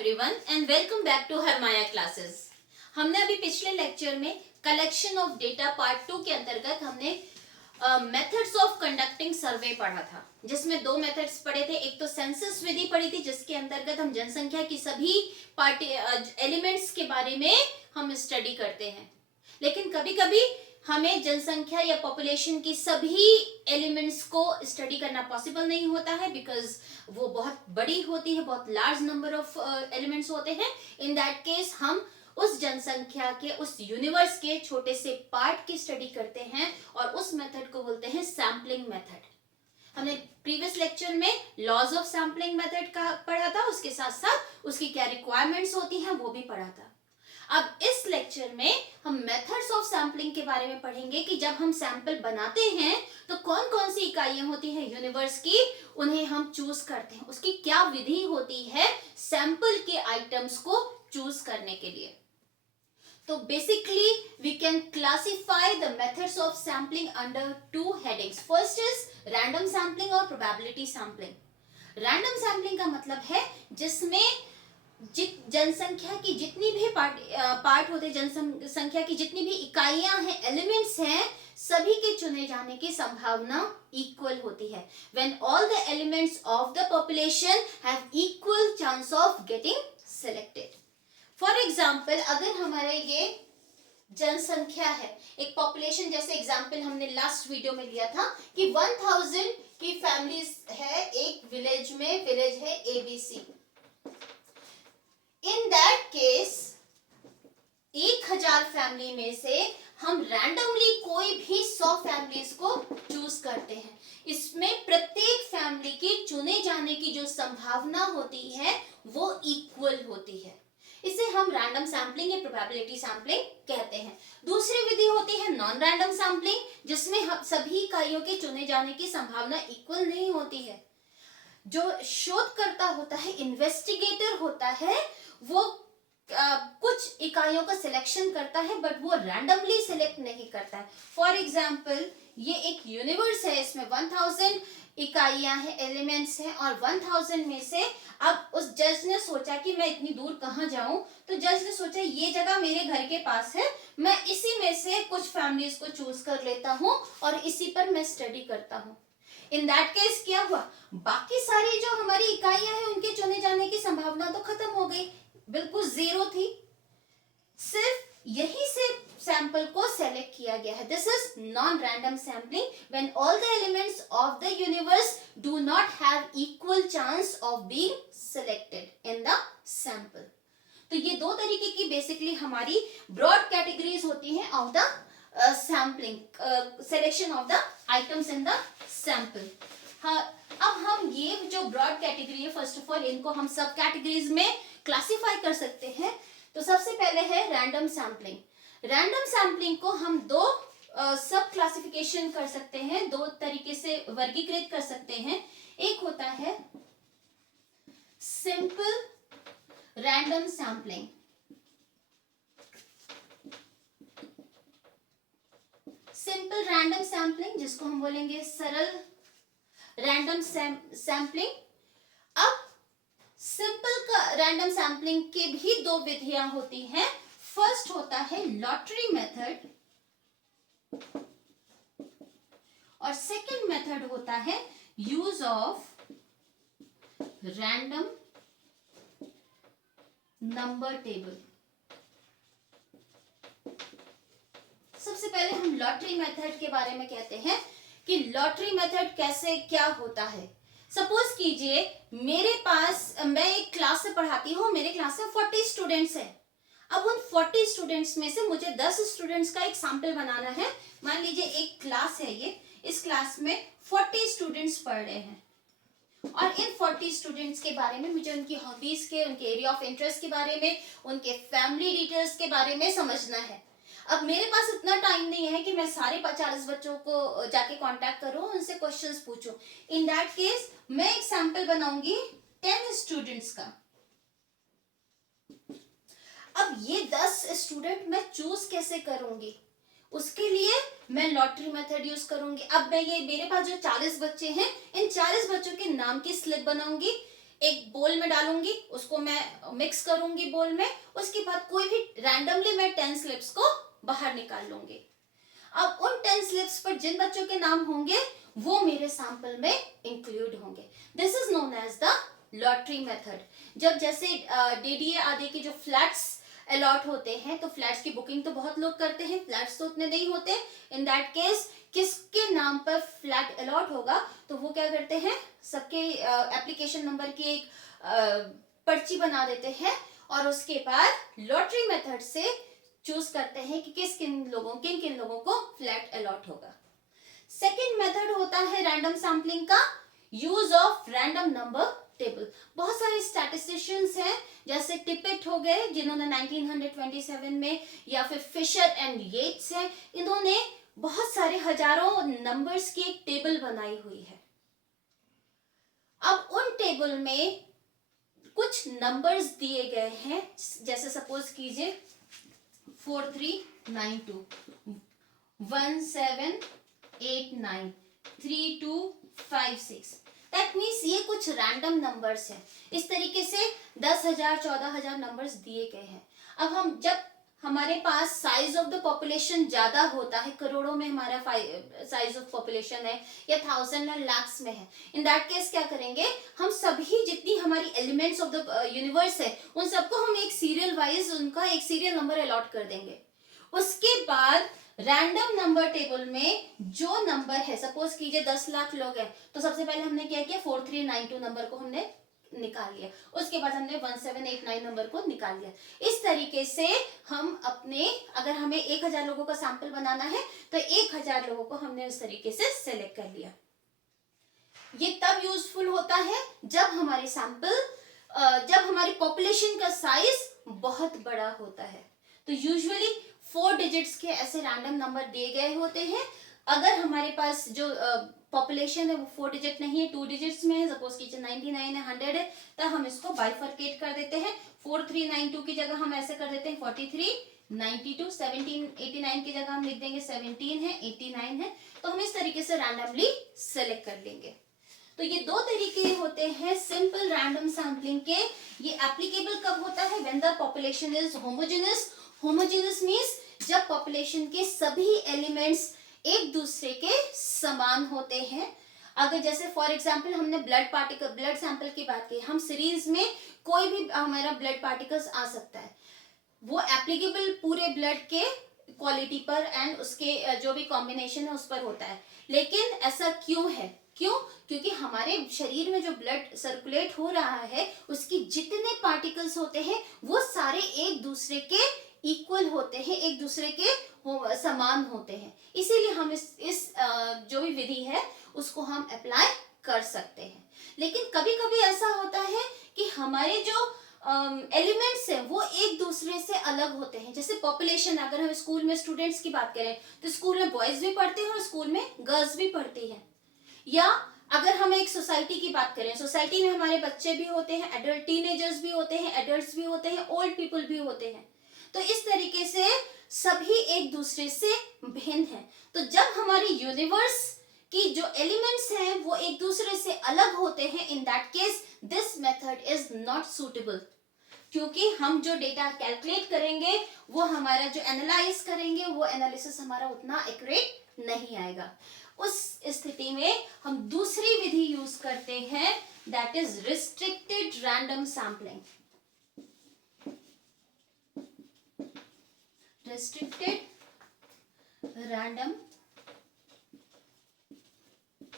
Everyone and welcome back to हरमाया classes. हमने अभी पिछले लेक्चर में कलेक्शन ऑफ डेटा पार्ट 2 के अंतर्गत हमने मेथड्स ऑफ कंडक्टिंग सर्वे पढ़ा था, जिसमें दो मेथड्स पढ़े थे। एक तो सेंसस विधि पढ़ी थी, जिसके अंतर्गत हम जनसंख्या की सभी एलिमेंट्स के बारे में हम स्टडी करते हैं। लेकिन कभी कभी हमें जनसंख्या या पॉपुलेशन की सभी एलिमेंट्स को स्टडी करना पॉसिबल नहीं होता है, बिकॉज वो बहुत बड़ी होती है, बहुत लार्ज नंबर ऑफ एलिमेंट्स होते हैं। इन दैट केस हम उस जनसंख्या के, उस यूनिवर्स के छोटे से पार्ट की स्टडी करते हैं और उस मेथड को बोलते हैं सैम्पलिंग मेथड। हमने प्रीवियस लेक्चर में लॉज ऑफ सैम्पलिंग मेथड का पढ़ा था, उसके साथ साथ उसकी क्या रिक्वायरमेंट्स होती हैं वो भी पढ़ा था। अब इस लेक्चर में हम मेथड्स ऑफ सैम्पलिंग के बारे में पढ़ेंगे कि जब हम सैंपल बनाते हैं तो कौन कौन सी इकाइयां होती हैं यूनिवर्स की, उन्हें हम चूज करते हैं। उसकी क्या विधि होती है सैंपल के आइटम्स को चूज करने के लिए। तो basically we can classify the methods of sampling under two headings. First is random sampling और प्रोबेबिलिटी सैम्पलिंग। रैंडम सैम्पलिंग का मतलब है जिसमें जनसंख्या की जितनी भी पार्ट होते, जनसंख्या की जितनी भी इकाइयां हैं, एलिमेंट्स हैं, सभी के चुने जाने की संभावना इक्वल होती है। When all the elements of the population have equal chance of getting selected. For example, अगर हमारे ये जनसंख्या है, एक पॉपुलेशन, जैसे एग्जांपल हमने लास्ट वीडियो में लिया था कि 1000 की फैमिलीज है एक विलेज में, विलेज है ABC। In that case 1000 family में से हम रैंडमली कोई भी 100 फैमिलीज को चूज करते हैं। इसमें प्रत्येक फैमिली की चुने जाने की जो संभावना होती है वो इक्वल होती है। इसे हम रैंडम सैम्पलिंग या प्रोबेबिलिटी सैम्पलिंग कहते हैं। दूसरी विधि होती है नॉन रैंडम सैम्पलिंग, जिसमें हम सभी इकाइयों के चुने जाने की संभावना इक्वल नहीं होती है। जो शोधकर्ता होता है, इन्वेस्टिगेटर होता है, वो कुछ इकाइयों का सिलेक्शन करता है, बट वो रैंडमली सिलेक्ट नहीं करता है। फॉर एग्जाम्पल, ये एक यूनिवर्स है, इसमें 1000 इकाइयां हैं, एलिमेंट्स हैं, और 1000 में से अब उस जज ने सोचा कि मैं इतनी दूर कहाँ जाऊं, तो जज ने सोचा ये जगह मेरे घर के पास है, मैं इसी में से कुछ फैमिलीज को चूज कर लेता हूं और इसी पर मैं स्टडी करता हूं। इन दैट केस क्या हुआ, बाकी सारी जो हमारी इकाइयां हैं उनके चुने जाने की संभावना तो खत्म हो गई, बिल्कुल जीरो थी। सिर्फ यही से सैंपल को सेलेक्ट किया गया है। This is non random sampling, when all the elements of the universe do not have equal chance of being selected in the sample. तो ये दो तरीके की बेसिकली हमारी ब्रॉड कैटेगरीज होती हैं of the sampling, selection of the items in the sample. अब हम ये जो ब्रॉड कैटेगरी है, फर्स्ट ऑफ ऑल इनको हम सब कैटेगरीज में क्लासिफाई कर सकते हैं। तो सबसे पहले है रैंडम सैम्पलिंग। रैंडम सैम्पलिंग को हम दो सब क्लासिफिकेशन कर सकते हैं, दो तरीके से वर्गीकृत कर सकते हैं। एक होता है simple random sampling. Simple random sampling, जिसको हम बोलेंगे सरल रैंडम सैम्पलिंग। अब सिंपल का रैंडम सैम्पलिंग के भी दो विधियां होती हैं। फर्स्ट होता है लॉटरी मेथड और सेकंड मेथड होता है use of random number table. सबसे पहले हम लॉटरी मेथड के बारे में कहते हैं कि लॉटरी मेथड कैसे क्या होता है। सपोज कीजिए मेरे पास, मैं एक क्लास से पढ़ाती हूँ, मेरे क्लास में 40 स्टूडेंट्स हैं। अब उन 40 स्टूडेंट्स में से मुझे 10 स्टूडेंट्स का एक सैंपल बनाना है। मान लीजिए एक क्लास है ये, इस क्लास में 40 स्टूडेंट्स पढ़ रहे हैं और इन 40 स्टूडेंट्स के बारे में मुझे उनकी हॉबीज के, उनके एरिया ऑफ इंटरेस्ट के बारे में, उनके फैमिली डिटेल्स के बारे में समझना है। अब मेरे पास इतना टाइम नहीं है कि मैं सारे 40 बच्चों को जाके कांटेक्ट करूं, उनसे क्वेश्चंस पूछूं। इन दैट केस मैं एक सैंपल बनाऊंगी 10 स्टूडेंट्स का। अब ये 10 स्टूडेंट मैं चूज कैसे करूंगी, उसके लिए मैं लॉटरी मेथड यूज करूंगी। अब मैं ये, मेरे पास जो 40 बच्चे हैं, इन 40 बच्चों के नाम की स्लिप बनाऊंगी। एक बोल में डालूंगी, उसको मैं मिक्स करूंगी बोल में, उसके बाद कोई भी रैंडमली मैं 10 स्लिप्स को बाहर निकाल लूंगी। अब उन 10 स्लिप्स पर जिन बच्चों के नाम होंगे वो मेरे सैंपल में इंक्लूड होंगे। This is known as the lottery method. जब जैसे डीडीए आदि के जो फ्लैट्स अलॉट होते हैं, तो फ्लैट्स की बुकिंग तो बहुत लोग करते हैं, फ्लैट्स तो उतने नहीं होते। इन दैट केस किसके नाम पर फ्लैट अलॉट होगा, तो वो क्या करते हैं, सबके एप्लीकेशन नंबर की एक पर्ची बना देते हैं और उसके बाद लॉटरी मेथड से चूज करते हैं कि किन किन लोगों को फ्लैट अलॉट होगा। सेकेंड मेथड होता है रैंडम सैम्पलिंग का, use of random number table. बहुत सारे स्टैटिस्टिशियंस हैं, जैसे टिपेट हो गए जिन्होंने 1927 में, या फिर फिशर एंड येट्स हैं, इन्होंने बहुत सारे हजारों नंबर्स की एक टेबल बनाई हुई है। अब उन टेबल में कुछ नंबर्स दिए गए हैं, जैसे सपोज कीजिए 4392, 1789, 3256। दैट मीन्स ये कुछ रैंडम नंबर्स हैं। इस तरीके से 10,000 14,000 नंबर्स दिए गए हैं। अब जब हमारे पास साइज ऑफ द पॉपुलेशन ज्यादा होता है, करोड़ों में हमारा साइज ऑफ पॉपुलेशन है या 1000 और lakhs में है, इन दैट केस क्या करेंगे, हम सभी जितनी हमारी एलिमेंट्स ऑफ द यूनिवर्स है उन सबको हम एक सीरियल वाइज उनका एक सीरियल नंबर अलॉट कर देंगे। उसके बाद रैंडम नंबर टेबल में जो नंबर है, सपोज कीजिए 10 लाख लोग हैं, तो सबसे पहले हमने क्या किया, 4392 नंबर को हमने निकाल लिया, उसके बाद हमने 1789 नंबर को निकाल लिया। इस तरीके से हम अपने, अगर हमें 1000 लोगों का सैंपल बनाना है तो 1000 लोगों को हमने इस तरीके से सिलेक्ट कर लिया। ये तब यूजफुल होता है जब हमारे सैंपल जब हमारी पॉपुलेशन का साइज बहुत बड़ा होता है। तो यूजुअली 4 डिजिट्स के ऐसे रैंडम नंबर दिए गए होते हैं। अगर हमारे पास जो पॉपुलेशन है वो 4 डिजिट नहीं है, 2 डिजिट्स में है, सपोज कीजिए 99 है, 100 है, तब हम इसको बाइफरकेट कर देते हैं। 4392 की जगह हम ऐसे कर देते हैं 4392, 1789 की जगह हम लिख देंगे 17 है, 89 है, तो हम इस तरीके से रैंडमली सेलेक्ट कर लेंगे। तो ये 2 तरीके होते हैं सिंपल रैंडम सैम्पलिंग के। ये एप्लीकेबल कब होता है, when the population is homogeneous. Homogeneous means जब पॉपुलेशन के सभी एलिमेंट्स एक दूसरे के समान होते हैं। अगर जैसे फॉर एग्जांपल हमने ब्लड सैंपल की बात की, हम सीरीज में कोई भी हमारा ब्लड पार्टिकल्स आ सकता है, वो एप्लीकेबल पूरे ब्लड के क्वालिटी पर एंड उसके जो भी कॉम्बिनेशन है उस पर होता है। लेकिन ऐसा क्यों है, क्योंकि हमारे शरीर में जो ब्लड सर्कुलेट हो रहा है उसकी जितने पार्टिकल्स होते हैं वो सारे एक दूसरे के इक्वल होते हैं, एक दूसरे के समान होते हैं। इसीलिए हम इस जो भी विधि है उसको हम अप्लाई कर सकते हैं। लेकिन कभी कभी ऐसा होता है कि हमारे जो एलिमेंट्स हैं वो एक दूसरे से अलग होते हैं। जैसे पॉपुलेशन, अगर हम स्कूल में स्टूडेंट्स की बात करें तो स्कूल में बॉयज भी पढ़ते हैं और स्कूल में गर्ल्स भी पढ़ती हैं। या अगर हम एक सोसाइटी की बात करें, सोसाइटी में हमारे बच्चे भी होते हैं, एडल्ट टीनेजर्स भी होते हैं, एडल्ट्स भी होते हैं, ओल्ड पीपल भी होते हैं। तो इस तरीके से सभी एक दूसरे से भिन्न हैं। तो जब हमारी यूनिवर्स की जो एलिमेंट्स हैं वो एक दूसरे से अलग होते हैं, in that case this method is not suitable, क्योंकि हम जो डेटा कैलकुलेट करेंगे वो हमारा जो एनालाइज करेंगे वो एनालिसिस हमारा उतना एक्यूरेट नहीं आएगा। उस स्थिति में हम दूसरी विधि यूज करते हैं, that is restricted random sampling. Restricted random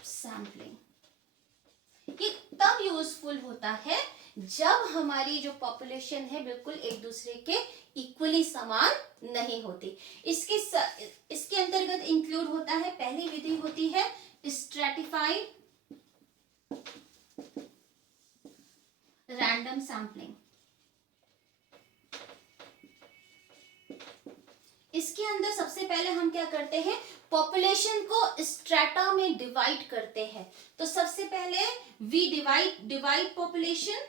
sampling ये तब यूजफुल होता है जब हमारी जो पॉपुलेशन है बिल्कुल एक दूसरे के इक्वली समान नहीं होती। इसके अंतर्गत इंक्लूड होता है, पहली विधि होती है स्ट्रैटिफाइड रैंडम सैम्पलिंग। इसके अंदर सबसे पहले हम क्या करते हैं, पॉपुलेशन को स्ट्रेटा में डिवाइड करते हैं। तो सबसे पहले we divide population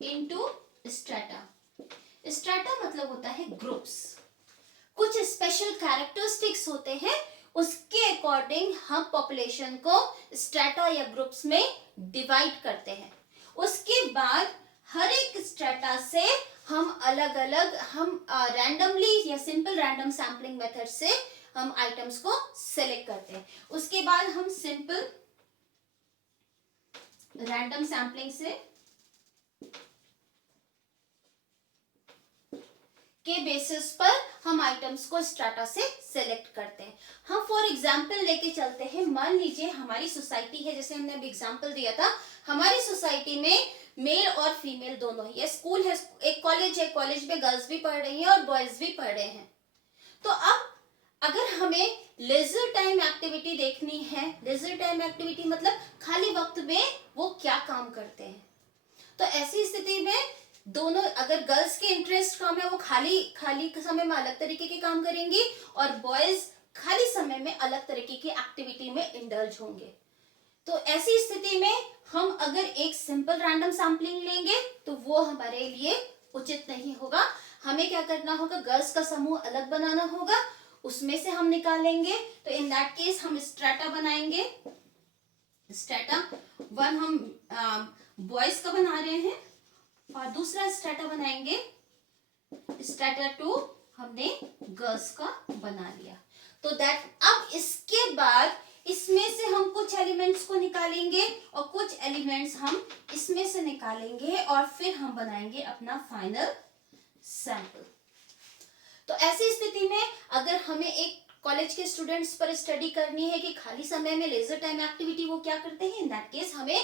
into strata. Strata मतलब होता है ग्रुप्स। कुछ स्पेशल कैरेक्टरिस्टिक्स होते हैं उसके अकॉर्डिंग हम पॉपुलेशन को स्ट्रेटा या ग्रुप्स में डिवाइड करते हैं। उसके बाद हर एक स्ट्रेटा से हम अलग अलग हम रैंडमली या सिंपल रैंडम सैम्पलिंग मेथड से हम आइटम्स को सेलेक्ट करते हैं। उसके बाद हम सिंपल रैंडम सैम्पलिंग से के बेसिस पर हम आइटम्स को स्ट्रेटा से सेलेक्ट करते हैं। हम फॉर एग्जांपल लेके चलते हैं, मान लीजिए हमारी सोसाइटी है, जैसे हमने अभी एग्जांपल दिया था, हमारी सोसाइटी में मेल और फीमेल दोनों ही, स्कूल है, एक कॉलेज है, कॉलेज में गर्ल्स भी पढ़ रही हैं और बॉयज भी पढ़ रहे हैं। तो अब अगर हमें लेजर टाइम एक्टिविटी देखनी है, लेजर टाइम एक्टिविटी मतलब खाली वक्त में वो क्या काम करते हैं, तो ऐसी स्थिति में दोनों, अगर गर्ल्स के इंटरेस्ट काम है वो खाली समय में अलग तरीके के काम करेंगी और बॉयज खाली समय में अलग तरीके की एक्टिविटी में इंडल्ज होंगे। तो ऐसी स्थिति में हम अगर एक सिंपल रैंडम सैम्पलिंग लेंगे तो वो हमारे लिए उचित नहीं होगा। हमें क्या करना होगा, गर्ल्स का समूह अलग बनाना होगा, उसमें से हम निकालेंगे। तो इन दैट केस हम स्ट्रेटा बनाएंगे। स्ट्रेटा 1 हम बॉयज का बना रहे हैं और दूसरा स्ट्रेटा बनाएंगे, स्ट्रेटा 2 हमने गर्ल्स का बना लिया। तो दैट अब इसके बाद इसमें से हम कुछ एलिमेंट्स को निकालेंगे और कुछ एलिमेंट्स हम इसमें से निकालेंगे और फिर हम बनाएंगे अपना फाइनल सैंपल। तो ऐसी स्थिति में अगर हमें एक कॉलेज के स्टूडेंट्स पर स्टडी करनी है कि खाली समय में लेजर टाइम एक्टिविटी वो क्या करते हैं, इन दैट केस हमें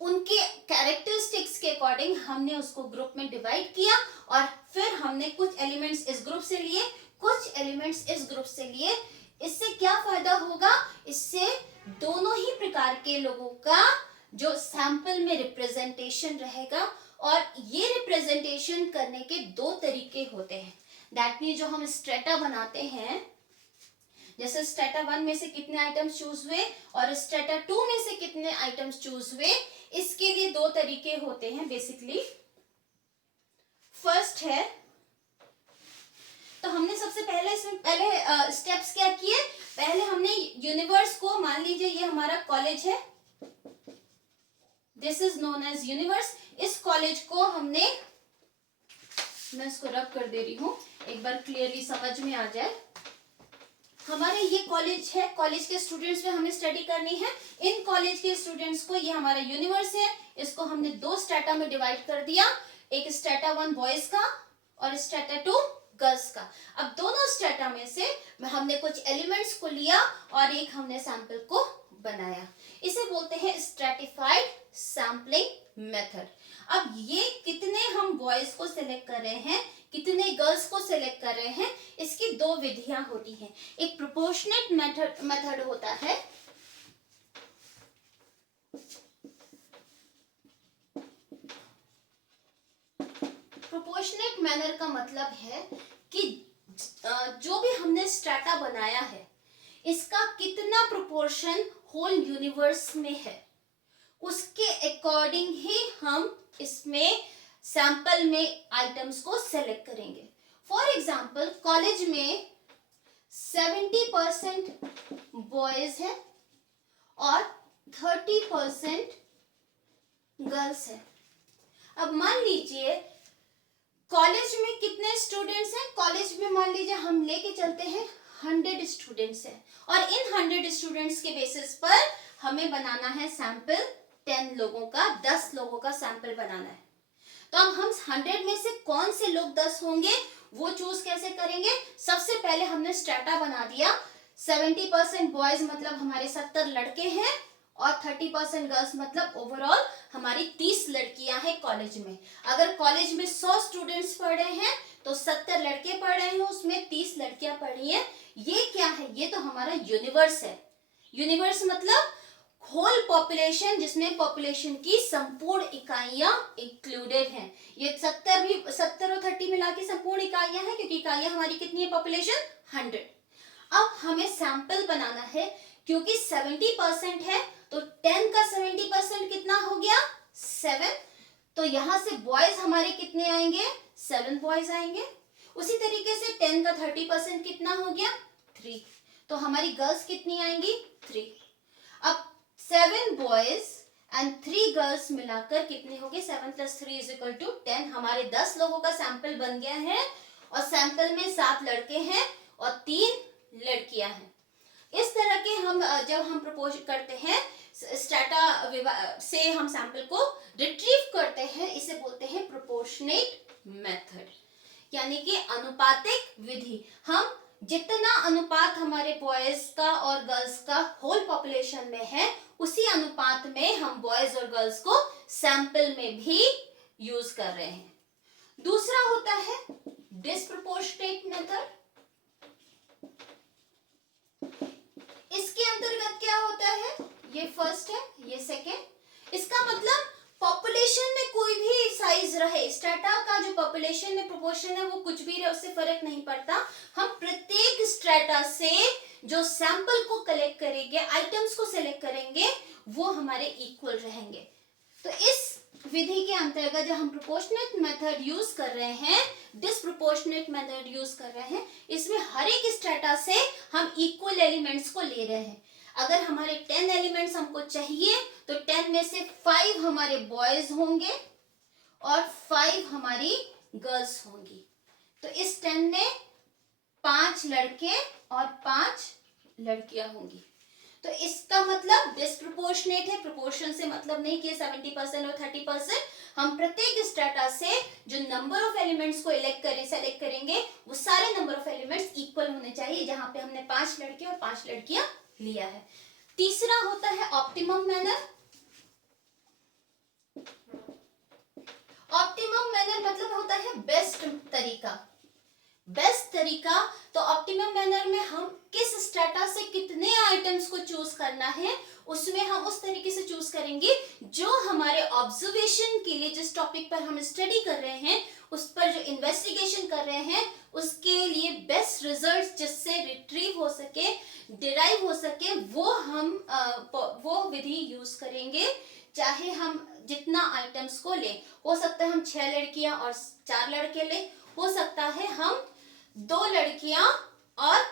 उनके कैरेक्टरिस्टिक्स के अकॉर्डिंग हमने उसको ग्रुप में डिवाइड किया और फिर हमने कुछ एलिमेंट्स इस ग्रुप से लिए, कुछ एलिमेंट्स इस ग्रुप से लिए। इससे क्या फायदा होगा, इससे दोनों ही प्रकार के लोगों का जो सैंपल में रिप्रेजेंटेशन रहेगा और ये रिप्रेजेंटेशन करने के 2 तरीके होते हैं। दैट मीन जो हम स्ट्रेटा बनाते हैं, जैसे स्ट्रेटा 1 में से कितने आइटम्स चूज हुए और स्ट्रेटा 2 में से कितने आइटम्स चूज हुए, इसके लिए 2 तरीके होते हैं बेसिकली। फर्स्ट है, तो हमने सबसे पहले इसमें स्टेप्स क्या किए, पहले हमने यूनिवर्स को, मान लीजिए ये हमारा कॉलेज है, this is known as universe. इस कॉलेज को हमने, मैं इसको रब कर दे रही हूं एक बार क्लियरली समझ में आ जाए। हमारे ये कॉलेज है, कॉलेज के स्टूडेंट्स में हमें स्टडी करनी है। इन कॉलेज के स्टूडेंट्स को, ये हमारा यूनिवर्स है, इसको हमने 2 स्ट्रेटा में डिवाइड कर दिया, एक स्ट्रेटा 1 बॉयज का और स्ट्रेटा 2 गर्ल्स का। अब दोनों स्ट्रेटा में से हमने कुछ एलिमेंट्स को लिया और एक हमने सैंपल को बनाया। इसे बोलते हैं स्ट्रेटिफाइड सैम्पलिंग मेथड। अब ये कितने हम बॉयज को सिलेक्ट कर रहे हैं, कितने गर्ल्स को सिलेक्ट कर रहे हैं, इसकी 2 विधियां होती हैं। एक प्रोपोर्शनेट मेथड होता है, प्रोपोर्शनेट मैनर का मतलब है कि जो भी हमने स्ट्रेटा बनाया है इसका कितना प्रोपोर्शन होल यूनिवर्स में है, उसके अकॉर्डिंग ही हम इसमें सैंपल में आइटम्स को सेलेक्ट करेंगे। फॉर एग्जाम्पल कॉलेज में 70% बॉयज है और 30% गर्ल्स है। अब मान लीजिए कॉलेज में कितने स्टूडेंट्स हैं, कॉलेज में मान लीजिए हम लेके चलते हैं 100 स्टूडेंट्स हैं और इन 100 स्टूडेंट्स के बेसिस पर हमें बनाना है सैंपल 10 लोगों का, 10 लोगों का सैंपल बनाना है। तो अब हम 100 में से कौन से लोग 10 होंगे वो चूज कैसे करेंगे। सबसे पहले हमने स्ट्रेटा बना दिया, 70% बॉयज मतलब हमारे 70 लड़के हैं और 30% गर्ल्स मतलब ओवरऑल हमारी 30 लड़कियां हैं कॉलेज में। अगर कॉलेज में 100 स्टूडेंट्स पढ़ रहे हैं तो 70 लड़के पढ़ रहे हैं, उसमें 30 लड़कियां पढ़ रही हैं। ये क्या है, ये तो हमारा यूनिवर्स है। यूनिवर्स मतलब होल पॉपुलेशन, जिसमें पॉपुलेशन की संपूर्ण इकाइयां इंक्लूडेड हैं। ये 70 और 30 मिला के संपूर्ण इकाइयां हैं, क्योंकि इकाइयां हमारी कितनी है, पॉपुलेशन 100। अब हमें सैंपल बनाना है, क्योंकि 70% है तो 10 का 70% कितना हो गया, 7। तो यहां से बॉयज हमारे कितने आएंगे, 7 बॉयज आएंगे। उसी तरीके से 10 का 30% कितना हो गया, 3। तो हमारी गर्ल्स कितनी आएंगी? 3। अब 7 बॉयज एंड 3 गर्ल्स मिलाकर कितने हो गए? 7 + 3 = 10। हमारे 10 लोगों का सैंपल बन गया है और सैंपल में 7 लड़के हैं और 3 लड़कियां हैं। इस तरह के हम जब हम प्रपोज करते हैं स्ट्रैटा से हम सैंपल को रिट्रीव करते हैं, इसे बोलते हैं प्रोपोर्शनेट मेथड, यानी कि अनुपातिक विधि। हम जितना अनुपात हमारे बॉयज का और गर्ल्स का होल पॉपुलेशन में है, उसी अनुपात में हम बॉयज और गर्ल्स को सैंपल में भी यूज कर रहे हैं। दूसरा होता है डिस्प्रोपोर्शनेट मेथड। इसके अंतर्गत क्या होता है? ये फर्स्ट है, ये सेकेंड। इसका मतलब पॉपुलेशन में कोई भी साइज रहे, स्ट्रेटा का जो पॉपुलेशन में प्रोपोर्शन है वो कुछ भी रहे, उससे फर्क नहीं पड़ता। हम प्रत्येक स्ट्रेटा से जो सैंपल को कलेक्ट करेंगे, आइटम्स को सिलेक्ट करेंगे, वो हमारे इक्वल रहेंगे। तो इस विधि के अंतर्गत जब हम प्रोपोर्शनेट मेथड यूज कर रहे हैं, डिस्प्रोपोर्शनेट मेथड यूज कर रहे हैं, इसमें हर एक स्ट्रेटा से हम इक्वल एलिमेंट्स को ले रहे हैं। अगर हमारे 10 एलिमेंट्स हमको चाहिए तो 10 में से 5 हमारे बॉयज होंगे और 5 हमारी गर्ल्स होंगी। तो इस 10 में 5 लड़के और 5 लड़कियां होंगी। तो इसका मतलब डिस्प्रोपोर्शनेट है। प्रोपोर्शन से मतलब नहीं कि 70% और 30%। हम प्रत्येक स्ट्रेटा से जो नंबर ऑफ एलिमेंट्स को सेलेक्ट करेंगे, वो सारे नंबर ऑफ एलिमेंट्स इक्वल होने चाहिए, जहां पे हमने 5 लड़के और 5 लड़कियां लिया है। तीसरा होता है ऑप्टिमम मैनर। ऑप्टिमम मैनर मतलब होता है बेस्ट तरीका। बेस्ट तरीका तो ऑप्टिमम मैनर में हम किस स्ट्रेटा से कितने आइटम्स को चूज करना है, उसमें हम उस तरीके से चूज करेंगे जो हमारे ऑब्जर्वेशन के लिए, जिस टॉपिक पर हम स्टडी कर रहे हैं, उस पर जो इन्वेस्टिगेशन कर रहे हैं, उसके लिए बेस्ट रिजल्ट्स जिससे रिट्रीव हो सके, डिराइव हो सके, वो हम वो विधि यूज करेंगे। चाहे हम जितना आइटम्स को ले, हो सकता है हम 6 लड़कियां और 4 लड़के ले, हो सकता है हम 2 लड़कियां और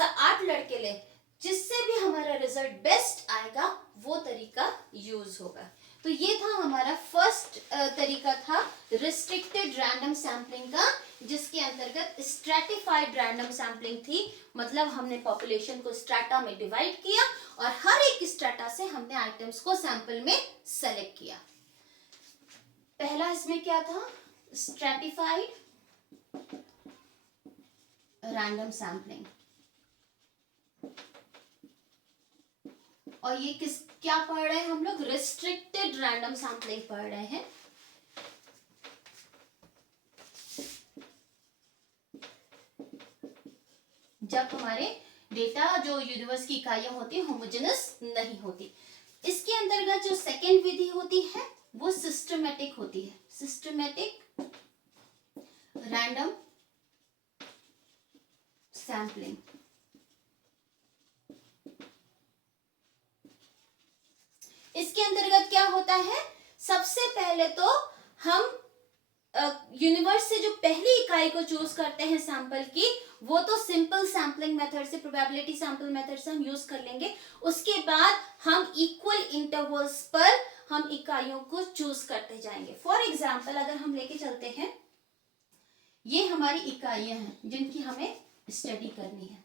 8 लड़के ले, जिससे भी हमारा रिजल्ट बेस्ट आएगा वो तरीका यूज होगा। तो ये था हमारा फर्स्ट तरीका था रिस्ट्रिक्टेड रैंडम सैम्पलिंग का, जिसके अंतर्गत स्ट्रैटिफाइड रैंडम सैम्पलिंग थी। मतलब हमने पॉपुलेशन को स्ट्रैटा में डिवाइड किया और हर एक स्ट्रैटा से हमने आइटम्स को सैंपल में सेलेक्ट किया। पहला इसमें क्या था? Stratified random sampling. और ये क्या पढ़ रहे हैं हम लोग? रिस्ट्रिक्टेड रैंडम सैम्पलिंग पढ़ रहे हैं। जब हमारे डेटा जो यूनिवर्स की इकाइयां होती है होमोजेनस नहीं होती। इसके अंतर्गत जो सेकेंड विधि होती है वो सिस्टमेटिक होती है। Systematic random sampling. इसके अंतर्गत क्या होता है? सबसे पहले तो हम यूनिवर्स से जो पहली इकाई को चूज करते हैं सैंपल की, वो तो सिंपल सैम्पलिंग मेथड से, प्रोबेबिलिटी सैंपल मेथड से हम यूज कर लेंगे। उसके बाद हम इक्वल इंटरवल्स पर हम इकाइयों को चूज करते जाएंगे। फॉर एग्जाम्पल अगर हम लेके चलते हैं, ये हमारी इकाइयां हैं जिनकी हमें स्टडी करनी है।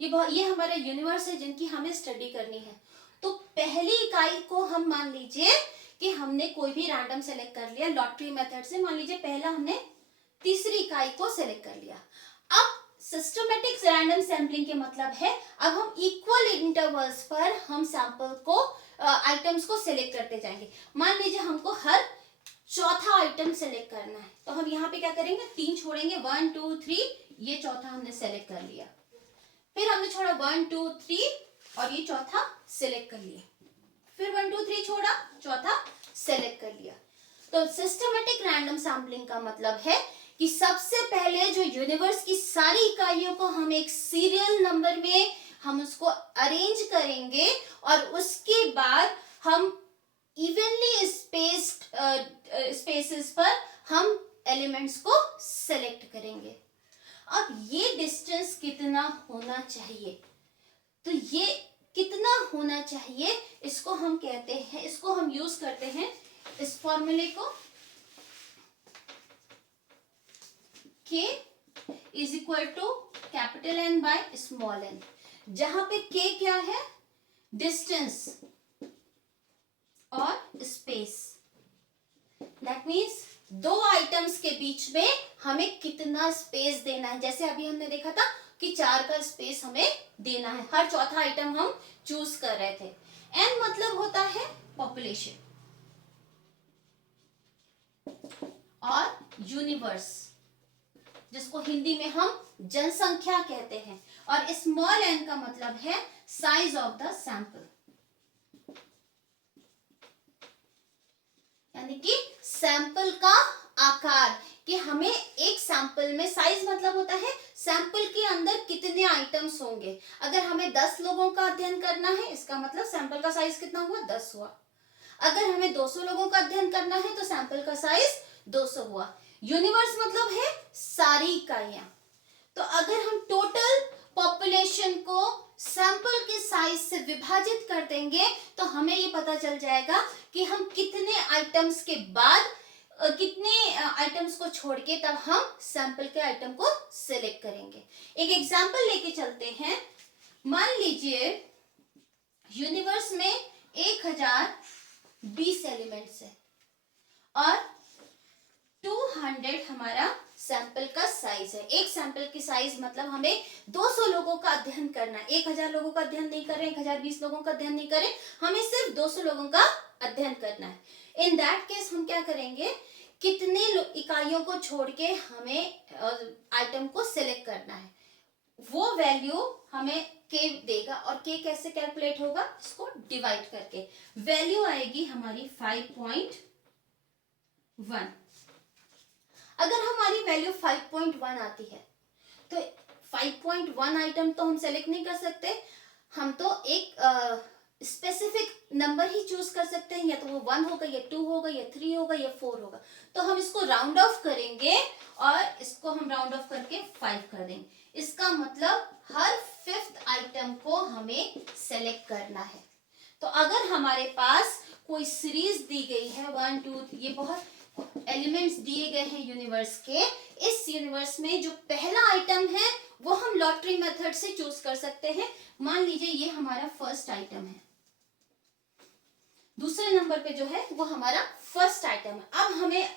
ये हमारा यूनिवर्स है जिनकी हमें स्टडी करनी है। तो पहली इकाई को हम मान लीजिए कि हमने कोई भी रैंडम सेलेक्ट कर लिया लॉटरी मेथड से। मान लीजिए पहला हमने तीसरी इकाई को सेलेक्ट कर लिया। अब सिस्टमैटिक रैंडम सैम्पलिंग के मतलब है अब हम इक्वल इंटरवल्स पर हम सैंपल को आइटम्स को सिलेक्ट करते जाएंगे। मान लीजिए हमको हर चौथा आइटम सेलेक्ट करना है, तो हम यहाँ पे क्या करेंगे? 3 छोड़ेंगे, 1 2 3, ये चौथा हमने सेलेक्ट कर लिया। फिर हमने छोड़ा 1 2 3 और ये चौथा सेलेक्ट कर लिया। फिर 1 2 3 छोड़ा, चौथा सेलेक्ट कर लिया। तो सिस्टमैटिक रैंडम सैम्पलिंग का मतलब है कि सबसे पहले जो यूनिवर्स की सारी इकाइयों को हम एक सीरियल नंबर में हम उसको अरेंज करेंगे और उसके बाद हम इवनली स्पेसेस पर हम एलिमेंट्स को सेलेक्ट करेंगे। अब ये डिस्टेंस कितना होना चाहिए, तो ये कितना होना चाहिए इसको हम कहते हैं, इसको हम यूज करते हैं इस फॉर्मूले को, K is equal to capital N by small n, जहां पे K क्या है, डिस्टेंस और स्पेस। दैट मीन्स दो आइटम्स के बीच में हमें कितना स्पेस देना है। जैसे अभी हमने देखा था कि 4 का स्पेस हमें देना है, हर चौथा आइटम हम चूज कर रहे थे। n मतलब होता है पॉपुलेशन और यूनिवर्स, जिसको हिंदी में हम जनसंख्या कहते हैं, और स्मॉल n का मतलब है साइज ऑफ द सैंपल, यानी कि सैंपल का आकार, कि हमें एक सैंपल में, साइज मतलब होता है सैंपल के अंदर कितने आइटम्स होंगे। अगर हमें 10 लोगों का अध्ययन करना है, इसका मतलब सैंपल का साइज कितना हुआ, 10 हुआ। अगर हमें 200 लोगों का अध्ययन करना है तो सैंपल का साइज 200 हुआ। यूनिवर्स मतलब है सारी इकाइयां। तो अगर हम टोटल पॉपुलेशन को सैंपल के साइज से विभाजित कर देंगे तो हमें ये पता चल जाएगा कि हम कितने आइटम्स के बाद, कितने आइटम्स को छोड़ के तब हम सैंपल के आइटम को सिलेक्ट करेंगे। एक एग्जांपल लेके चलते हैं। मान लीजिए यूनिवर्स में 1020 एलिमेंट्स है और 200 हमारा सैंपल का साइज है। एक सैंपल की साइज मतलब हमें 200 लोगों का अध्ययन करना है। 1000 लोगों का अध्ययन नहीं कर रहे, 1020 लोगों का अध्ययन नहीं करें, हमें सिर्फ 200 लोगों का अध्ययन करना है। इन दैट केस हम क्या करेंगे, कितने इकाइयों को छोड़ के हमें आइटम को सिलेक्ट करना है, वो वैल्यू हमें k देगा। और k कैसे कैलकुलेट होगा, इसको डिवाइड करके वैल्यू आएगी हमारी 5.1। अगर हमारी वैल्यू 5.1 आती है तो 5.1 आइटम तो हम सेलेक्ट नहीं कर सकते, हम तो एक स्पेसिफिक नंबर ही चूज कर सकते हैं, या तो वो 1 होगा, या 2 होगा, या 3 होगा, या 4 होगा। तो हम इसको राउंड ऑफ करेंगे और इसको हम राउंड ऑफ करके 5 कर देंगे। इसका मतलब हर 5th आइटम को हमें सेलेक्ट करना है। तो अगर हमारे पास कोई सीरीज दी गई है 1 2 ये बहुत एलिमेंट्स दिए गए हैं यूनिवर्स के, इस यूनिवर्स में जो पहला आइटम है वो हम लॉटरी मेथड से चूज कर सकते हैं। मान लीजिए ये हमारा फर्स्ट आइटम है, दूसरे नंबर पे जो है वो हमारा फर्स्ट आइटम है। अब हमें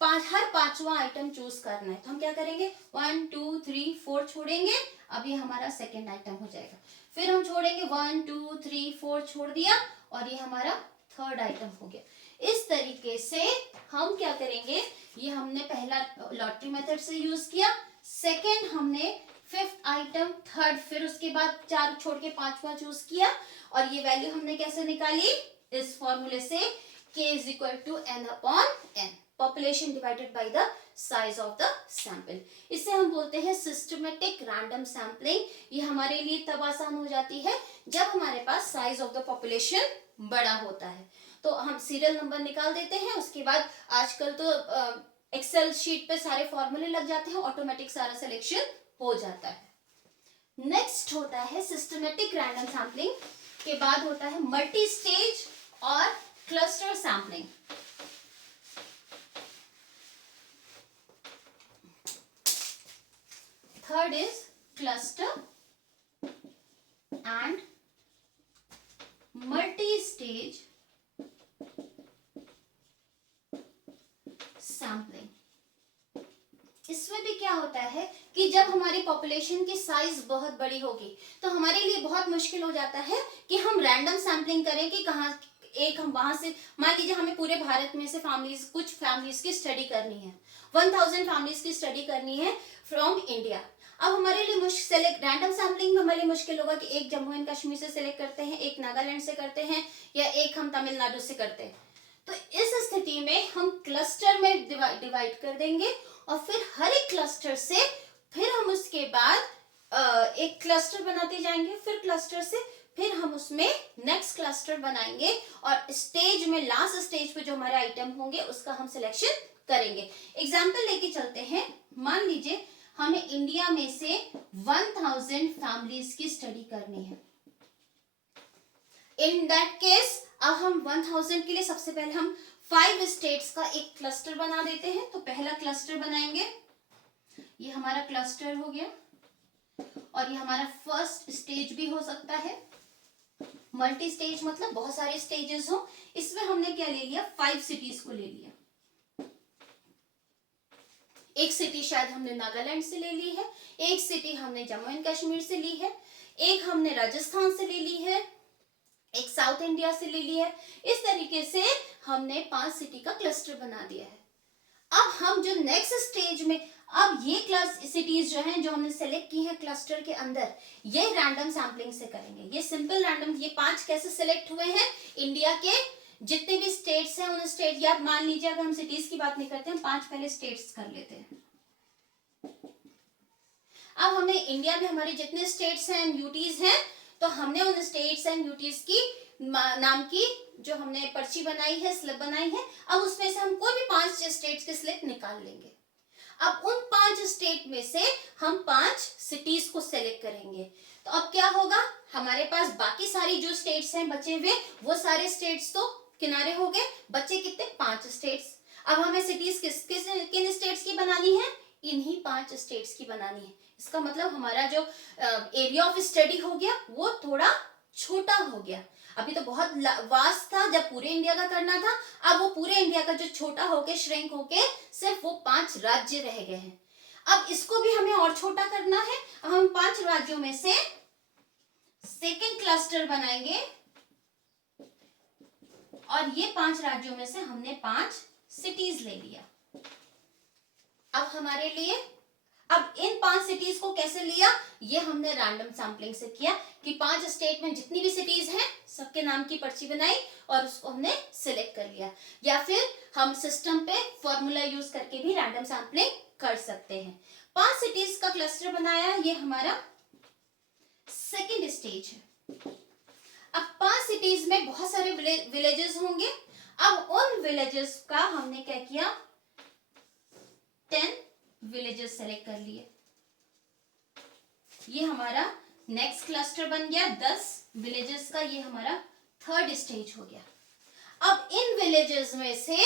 हर 5वां आइटम चूज करना है, तो हम क्या करेंगे, 1 2 3 4 छोड़ेंगे, अब ये हमारा सेकेंड आइटम हो जाएगा। फिर हम छोड़ेंगे 1 2 3 4 छोड़ दिया और ये हमारा थर्ड आइटम हो गया। इस तरीके से हम क्या करेंगे, ये हमने पहला लॉटरी मेथड से यूज किया, सेकेंड हमने 5th आइटम, थर्ड, फिर उसके बाद 4 छोड़ के 5वां चूज किया, और ये वैल्यू हमने कैसे निकाली, इस फॉर्मूले से k is equal to n upon n, population divided by the size of the sample। इसे हम बोलते हैं सिस्टमेटिक रैंडम सैम्पलिंग। ये हमारे लिए तब आसान हो जाती है जब हमारे पास साइज ऑफ द पॉपुलेशन बड़ा होता है। तो हम सीरियल नंबर निकाल देते हैं, उसके बाद आजकल तो एक्सेल शीट पे सारे फॉर्मूले लग जाते हैं, ऑटोमेटिक सारा सिलेक्शन हो जाता है। नेक्स्ट होता है सिस्टमेटिक रैंडम सैम्पलिंग, के बाद होता है मल्टी स्टेज और cluster sampling. Third is cluster and multi stage sampling. इसमें भी क्या होता है कि जब हमारी पॉपुलेशन की साइज बहुत बड़ी होगी तो हमारे लिए बहुत मुश्किल हो जाता है कि हम रैंडम सैम्पलिंग करें कि कहाँ एक हम वहां से, मान लीजिए हमें पूरे भारत में से फैमिलीज, कुछ फैमिलीज की स्टडी करनी है, 1000 फैमिलीज की स्टडी करनी है फ्रॉम इंडिया। अब हमारे लिए सेलेक्ट रैंडम सैम्पलिंग में हमारे लिए मुश्किल होगा कि एक जम्मू एंड कश्मीर से सिलेक्ट करते हैं, एक नागालैंड से करते हैं, या एक हम तमिलनाडु से करते हैं। तो इस स्थिति में हम क्लस्टर में डिवाइड कर देंगे और फिर हर एक क्लस्टर से फिर हम उसके बाद एक क्लस्टर बनाते जाएंगे, फिर क्लस्टर से फिर हम उसमें नेक्स्ट क्लस्टर बनाएंगे और स्टेज में, लास्ट स्टेज पे जो हमारे आइटम होंगे उसका हम सिलेक्शन करेंगे। एग्जाम्पल लेके चलते हैं। मान लीजिए हमें इंडिया में से 1000 फैमिलीज की स्टडी करनी है। इन दैट केस अब हम 1000 के लिए सबसे पहले हम 5 स्टेट्स का एक क्लस्टर बना देते हैं। तो पहला क्लस्टर बनाएंगे, ये हमारा क्लस्टर हो गया, और ये हमारा फर्स्ट स्टेज भी हो सकता है। मल्टी स्टेज मतलब बहुत सारे स्टेजेस हो। इसमें हमने क्या ले लिया, 5 सिटीज को ले लिया। एक सिटी शायद हमने नागालैंड से ले ली है, एक सिटी हमने जम्मू एंड कश्मीर से ली है, एक हमने राजस्थान से ले ली है, एक साउथ इंडिया से ले ली है। इस तरीके से हमने 5 सिटी का क्लस्टर बना दिया है। अब हम जो नेक्स्ट स्टेज में, अब ये क्लास सिटीज जो हैं जो हमने सेलेक्ट की हैं क्लस्टर के अंदर, ये रैंडम सैम्पलिंग से करेंगे। ये सिंपल रैंडम, ये 5 कैसे सेलेक्ट हुए हैं, इंडिया के जितने भी स्टेट्स हैं उन स्टेट, या मान लीजिए अगर हम सिटीज की बात नहीं करते हैं, 5 पहले स्टेट्स कर लेते हैं। अब हमने इंडिया में हमारे जितने स्टेट्स हैं यूटीज हैं, तो हमने उन स्टेट्स एंड यूटीज की नाम की जो हमने पर्ची बनाई है, स्लिप बनाई है, अब उसमें से हम कोई भी 5 स्टेट्स की स्लिप निकाल लेंगे। अब उन 5 स्टेट में से हम 5 सिटीज को सेलेक्ट करेंगे। तो अब क्या होगा, हमारे पास बाकी सारी जो स्टेट्स हैं बचे हुए, वो सारे स्टेट्स तो किनारे हो गए, बचे कितने, 5 स्टेट्स। अब हमें सिटीज किन स्टेट्स की बनानी है, इन्हीं 5 स्टेट्स की बनानी है। इसका मतलब हमारा जो एरिया ऑफ स्टडी हो गया वो थोड़ा छोटा हो गया। अभी तो बहुत वास्ट था जब पूरे इंडिया का करना था, अब वो पूरे इंडिया का जो छोटा होके श्रिंक होके सिर्फ वो 5 राज्य रह गए हैं। अब इसको भी हमें और छोटा करना है। अब हम 5 राज्यों में से सेकेंड क्लस्टर बनाएंगे, और ये 5 राज्यों में से हमने 5 सिटीज ले लिया। अब हमारे लिए, अब इन 5 सिटीज को कैसे लिया, ये हमने रैंडम सैम्पलिंग से किया कि 5 स्टेट में जितनी भी सिटीज हैं सबके नाम की पर्ची बनाई और उसको हमने सिलेक्ट कर लिया। या फिर हम सिस्टम पे फॉर्मूला यूज करके भी रैंडम सैम्पलिंग कर सकते हैं। 5 सिटीज का क्लस्टर बनाया, ये हमारा सेकेंड स्टेज है। अब 5 सिटीज में बहुत सारे विलेजेस होंगे। अब उन विलेजेस का हमने क्या किया, 10 विलेजेस सेलेक्ट कर लिए। ये हमारा नेक्स्ट क्लस्टर बन गया 10 विलेजेस का, ये हमारा थर्ड स्टेज हो गया। अब इन विलेजेस में से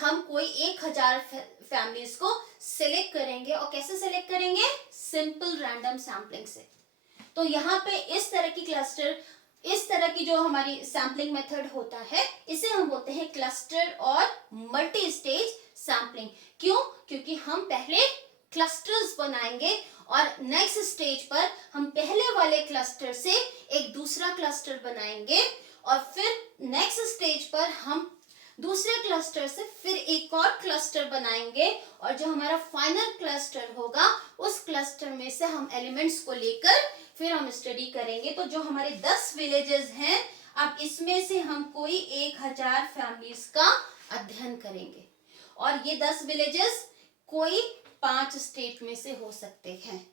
हम कोई 1000 फैमिलीज को सिलेक्ट करेंगे। और कैसे सिलेक्ट करेंगे, सिंपल रैंडम सैम्पलिंग से। तो यहाँ पे इस तरह की क्लस्टर, इस तरह की जो हमारी सैम्पलिंग मेथड होता है, इसे हम बोलते हैं क्लस्टर और मल्टी स्टेज सैम्पलिंग। क्यों, क्योंकि हम पहले क्लस्टर्स बनाएंगे और नेक्स्ट स्टेज पर हम पहले वाले क्लस्टर से एक दूसरा क्लस्टर बनाएंगे, और फिर नेक्स्ट स्टेज पर हम दूसरे क्लस्टर से फिर एक और क्लस्टर बनाएंगे, और जो हमारा फाइनल क्लस्टर होगा उस क्लस्टर में से हम एलिमेंट्स को लेकर फिर हम स्टडी करेंगे। तो जो हमारे 10 विलेजेस हैं, अब इसमें से हम कोई 1000 फैमिलीज का अध्ययन करेंगे, और ये 10 विलेजेस कोई 5 स्टेट में से हो सकते हैं।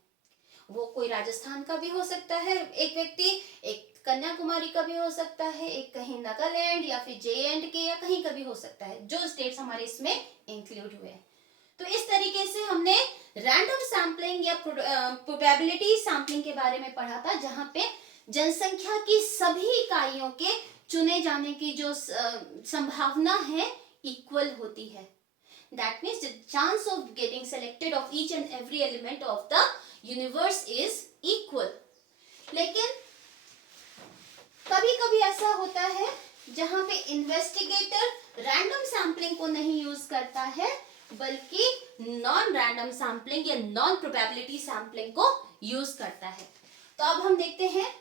वो कोई राजस्थान का भी हो सकता है एक व्यक्ति, एक कन्याकुमारी का भी हो सकता है, एक कहीं नागालैंड या फिर JNK या कहीं का भी हो सकता है, जो स्टेट्स हमारे इसमें इंक्लूड हुए हैं। तो इस तरीके से हमने रैंडम सैम्पलिंग या प्रोबेबिलिटी सैम्पलिंग के बारे में पढ़ा था, जहां पे जनसंख्या की सभी इकाइयों के चुने जाने की जो संभावना है इक्वल होती है। That means the chance of getting selected of each and every element of the universe is equal. लेकिन कभी कभी ऐसा होता है जहां पे इन्वेस्टिगेटर रैंडम सैम्पलिंग को नहीं यूज करता है, बल्कि नॉन रैंडम सैम्पलिंग या नॉन प्रोबेबिलिटी सैम्पलिंग को यूज करता है। तो अब हम देखते हैं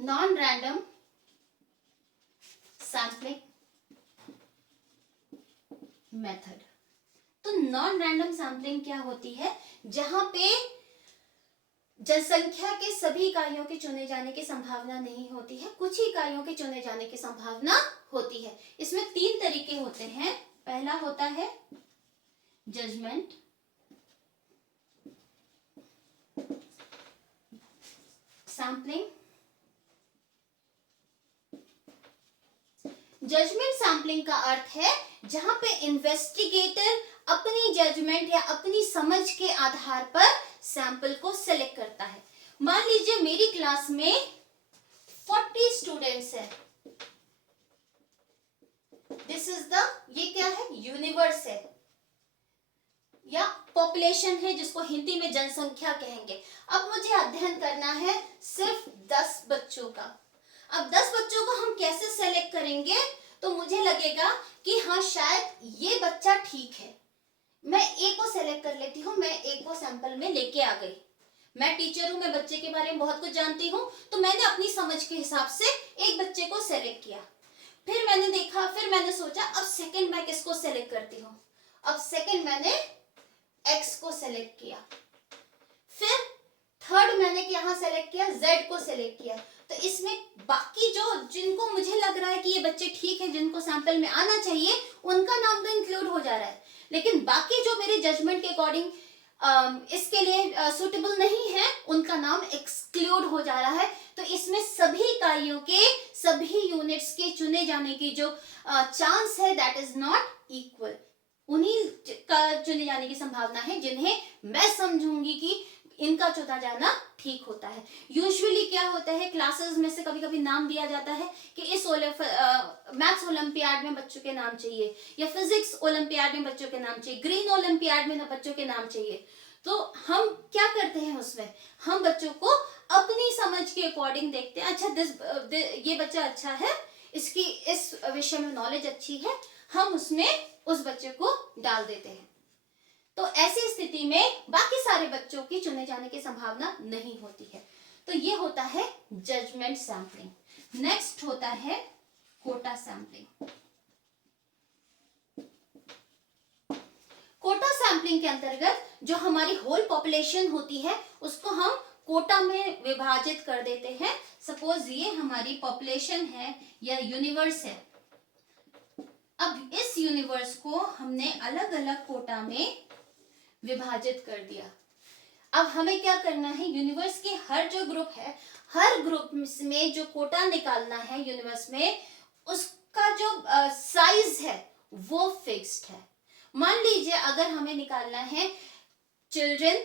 नॉन रैंडम सैम्पलिंग मेथड। तो नॉन रैंडम सैम्पलिंग क्या होती है, जहां पे जनसंख्या के सभी इकाइयों के चुने जाने की संभावना नहीं होती है, कुछ ही इकाइयों के चुने जाने की संभावना होती है। इसमें 3 तरीके होते हैं। पहला होता है जजमेंट, सैम्पलिंग, जजमेंट सैम्पलिंग का अर्थ है जहां पे इन्वेस्टिगेटर अपनी जजमेंट या अपनी समझ के आधार पर सैंपल को सिलेक्ट करता है। मान लीजिए मेरी क्लास में 40 स्टूडेंट्स हैं। दिस इज द, ये क्या है, यूनिवर्स है या पॉपुलेशन है, जिसको हिंदी में जनसंख्या कहेंगे। अब मुझे अध्ययन करना है सिर्फ 10 बच्चों का। अब 10 बच्चों को हम कैसे सेलेक्ट करेंगे? तो मुझे लगेगा कि हाँ शायद ये बच्चा ठीक है, मैं ए को सेलेक्ट कर लेती हूँ, मैं ए को सैंपल में लेके आ गई। मैं टीचर हूँ, मैं बच्चे के बारे में बहुत कुछ जानती हूँ, तो मैंने अपनी समझ के हिसाब से एक बच्चे को सेलेक्ट किया। फिर मैंने देखा, फिर मैंने सोचा अब सेकंड मैं किसको सेलेक्ट करती हूँ। अब सेकंड मैंने एक्स को सेलेक्ट किया। फिर थर्ड मैंने यहाँ सेलेक्ट किया, जेड को सेलेक्ट किया। तो इसमें बाकी जो जिनको मुझे लग रहा है कि ये बच्चे ठीक है, जिनको सैंपल में आना चाहिए, उनका नाम तो इंक्लूड हो जा रहा है, लेकिन बाकी जो मेरे जजमेंट के अकॉर्डिंग इसके लिए सुटेबल नहीं है, उनका नाम एक्सक्लूड हो जा रहा है। तो इसमें सभी इकाइयों के, सभी यूनिट्स के चुने जाने की जो चांस है दैट इज नॉट इक्वल। उन्हीं का चुने जाने की संभावना है जिन्हें मैं समझूंगी कि इनका चुना जाना ठीक होता है। यूजुअली क्या होता है, क्लासेस में से कभी कभी नाम दिया जाता है कि इस मैथ्स ओलंपियाड में बच्चों के नाम चाहिए, या फिजिक्स ओलंपियाड में बच्चों के नाम चाहिए, ग्रीन ओलंपियाड में बच्चों के नाम चाहिए। तो हम क्या करते हैं उसमें, हम बच्चों को अपनी समझ के अकॉर्डिंग देखते हैं। अच्छा ये बच्चा अच्छा है, इसकी इस विषय में नॉलेज अच्छी है, हम उसमें उस बच्चे को डाल देते हैं। तो ऐसी स्थिति में बाकी सारे बच्चों की चुने जाने की संभावना नहीं होती है। तो ये होता है जजमेंट सैंपलिंग। नेक्स्ट होता है कोटा सैंपलिंग। कोटा सैंपलिंग के अंतर्गत जो हमारी होल पॉपुलेशन होती है उसको हम कोटा में विभाजित कर देते हैं। सपोज ये हमारी पॉपुलेशन है या यूनिवर्स है। अब इस यूनिवर्स को हमने अलग अलग कोटा में विभाजित कर दिया। अब हमें क्या करना है, यूनिवर्स के हर जो ग्रुप है, हर ग्रुप में जो कोटा निकालना है यूनिवर्स में, उसका जो साइज है वो फिक्स्ड है। मान लीजिए अगर हमें निकालना है चिल्ड्रन,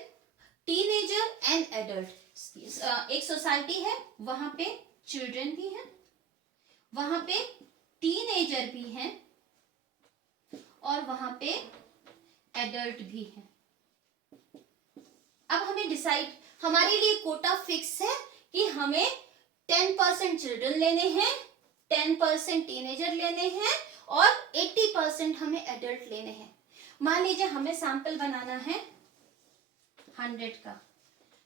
टीनेजर एंड एडल्ट। एक सोसाइटी है, वहां पे चिल्ड्रन भी है, वहां पे टीनेजर भी है और वहां पे एडल्ट भी है। अब हमें डिसाइड, हमारे लिए कोटा फिक्स है कि हमें 10% चिल्ड्रन लेने हैं, 10% टीनेजर लेने हैं और 80% हमें एडल्ट लेने हैं। मान लीजिए हमें सैंपल बनाना है 100 का,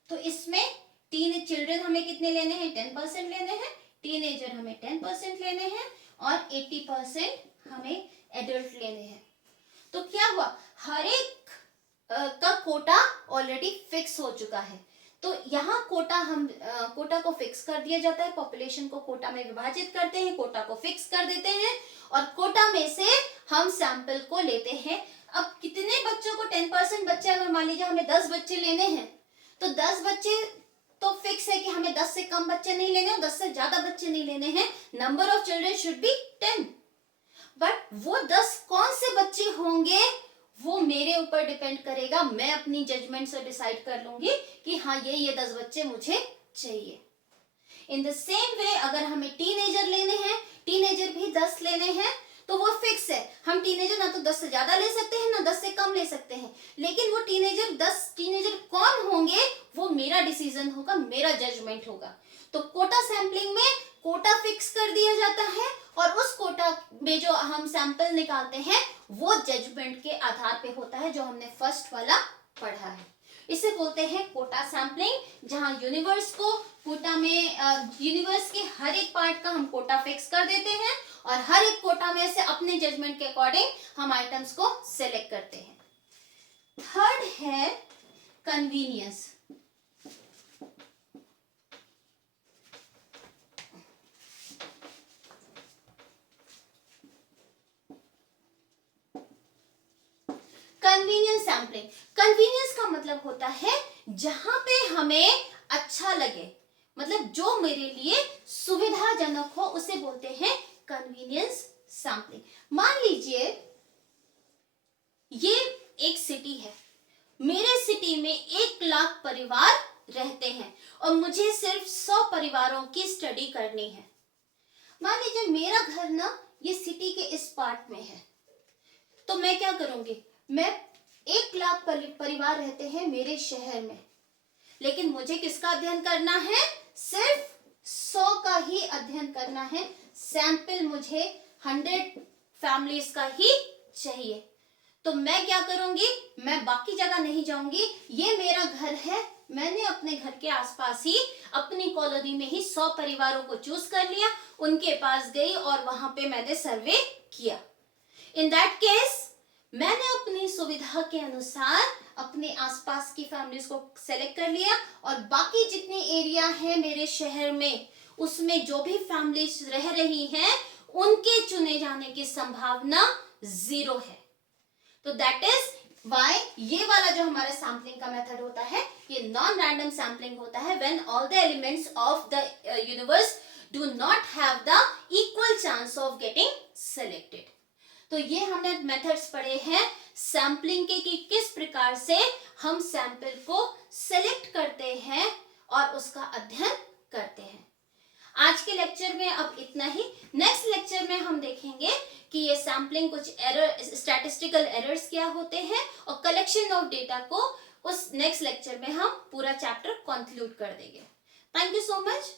तो इसमें चिल्ड्रन हमें कितने लेने हैं, 10% लेने हैं, टीनेजर हमें 10% लेने हैं और 80% हमें एडल्ट लेने हैं। तो क्या हुआ, हर एक का कोटा ऑलरेडी फिक्स हो चुका है। तो यहाँ कोटा को फिक्स कर दिया जाता है, पॉपुलेशन को कोटा में विभाजित करते हैं, कोटा को फिक्स कर देते हैं और कोटा में से हम सैंपल को लेते हैं। अब कितने बच्चों को, 10% बच्चे, अगर मान लीजिए हमें 10 बच्चे लेने हैं, तो 10 बच्चे तो फिक्स है कि हमें 10 से कम बच्चे नहीं लेने और 10 से ज्यादा बच्चे नहीं लेने हैं। Number of children should be 10, but वो 10 कौन से बच्चे होंगे वो मेरे ऊपर डिपेंड करेगा। मैं अपनी जजमेंट से डिसाइड कर लूंगी कि हाँ ये 10 बच्चे मुझे चाहिए। इन द सेम वे अगर हमें टीनेजर लेने हैं, टीनेजर भी 10 लेने हैं, तो वो फिक्स है। हम टीनेजर ना तो 10 से ज्यादा ले सकते हैं ना 10 से कम ले सकते हैं, लेकिन वो टीनेजर कौन होंगे वो मेरा डिसीजन होगा, मेरा जजमेंट होगा। तो कोटा सैंपलिंग में कोटा फिक्स कर दिया जाता है और उस कोटा में जो हम सैंपल निकालते हैं वो जजमेंट के आधार पे होता है, जो हमने फर्स्ट वाला पढ़ा है। इसे बोलते हैं कोटा सैंपलिंग, जहां यूनिवर्स को कोटा में यूनिवर्स के हर एक पार्ट का हम कोटा फिक्स कर देते हैं और हर एक कोटा में से अपने जजमेंट के अकॉर्डिंग हम आइटम्स को सिलेक्ट करते हैं। थर्ड है कन्वीनियंस। कन्वीनियंस सैंपलिंग, कन्वीनियंस का मतलब होता है जहां पे हमें अच्छा लगे, मतलब जो मेरे लिए सुविधाजनक हो, उसे बोलते हैं कन्वीनियंस सैम्पलिंग। मान लीजिए ये एक सिटी है, मेरे सिटी में 1 लाख परिवार रहते हैं और मुझे सिर्फ 100 परिवारों की स्टडी करनी है। मान लीजिए मेरा घर ना ये सिटी के इस पार्ट में है, तो मैं क्या करूंगी, मैं 1 लाख परिवार रहते हैं मेरे शहर में, लेकिन मुझे किसका अध्ययन करना है, सिर्फ 100 का ही अध्ययन करना है। सैंपल मुझे 100 फैमिलीज का ही चाहिए। तो मैं क्या करूंगी, मैं बाकी जगह नहीं जाऊंगी, ये मेरा घर है, मैंने अपने घर के आसपास ही अपनी कॉलोनी में ही 100 परिवारों को चूज कर लिया, उनके पास गई और वहां पे मैंने सर्वे किया। इन दैट केस मैंने अपनी सुविधा के अनुसार अपने आसपास की फैमिलीज को सेलेक्ट कर लिया और बाकी जितने एरिया है मेरे शहर में उसमें जो भी फैमिलीज रह रही हैं उनके चुने जाने की संभावना 0 है। तो दैट इज वाई ये वाला जो हमारा सैम्पलिंग का मेथड होता है ये नॉन रैंडम सैम्पलिंग होता है, when all the elements of the universe do not have the equal chance of getting selected. तो ये हमने मेथड्स पढ़े हैं सैम्पलिंग के कि किस प्रकार से हम सैंपल को सेलेक्ट करते हैं और उसका अध्ययन करते हैं। आज के लेक्चर में अब इतना ही। नेक्स्ट लेक्चर में हम देखेंगे कि ये सैम्पलिंग कुछ एरर, स्टैटिस्टिकल एरर्स क्या होते हैं और कलेक्शन ऑफ डेटा को उस नेक्स्ट लेक्चर में हम पूरा चैप्टर कंक्लूड कर देंगे। Thank you so much.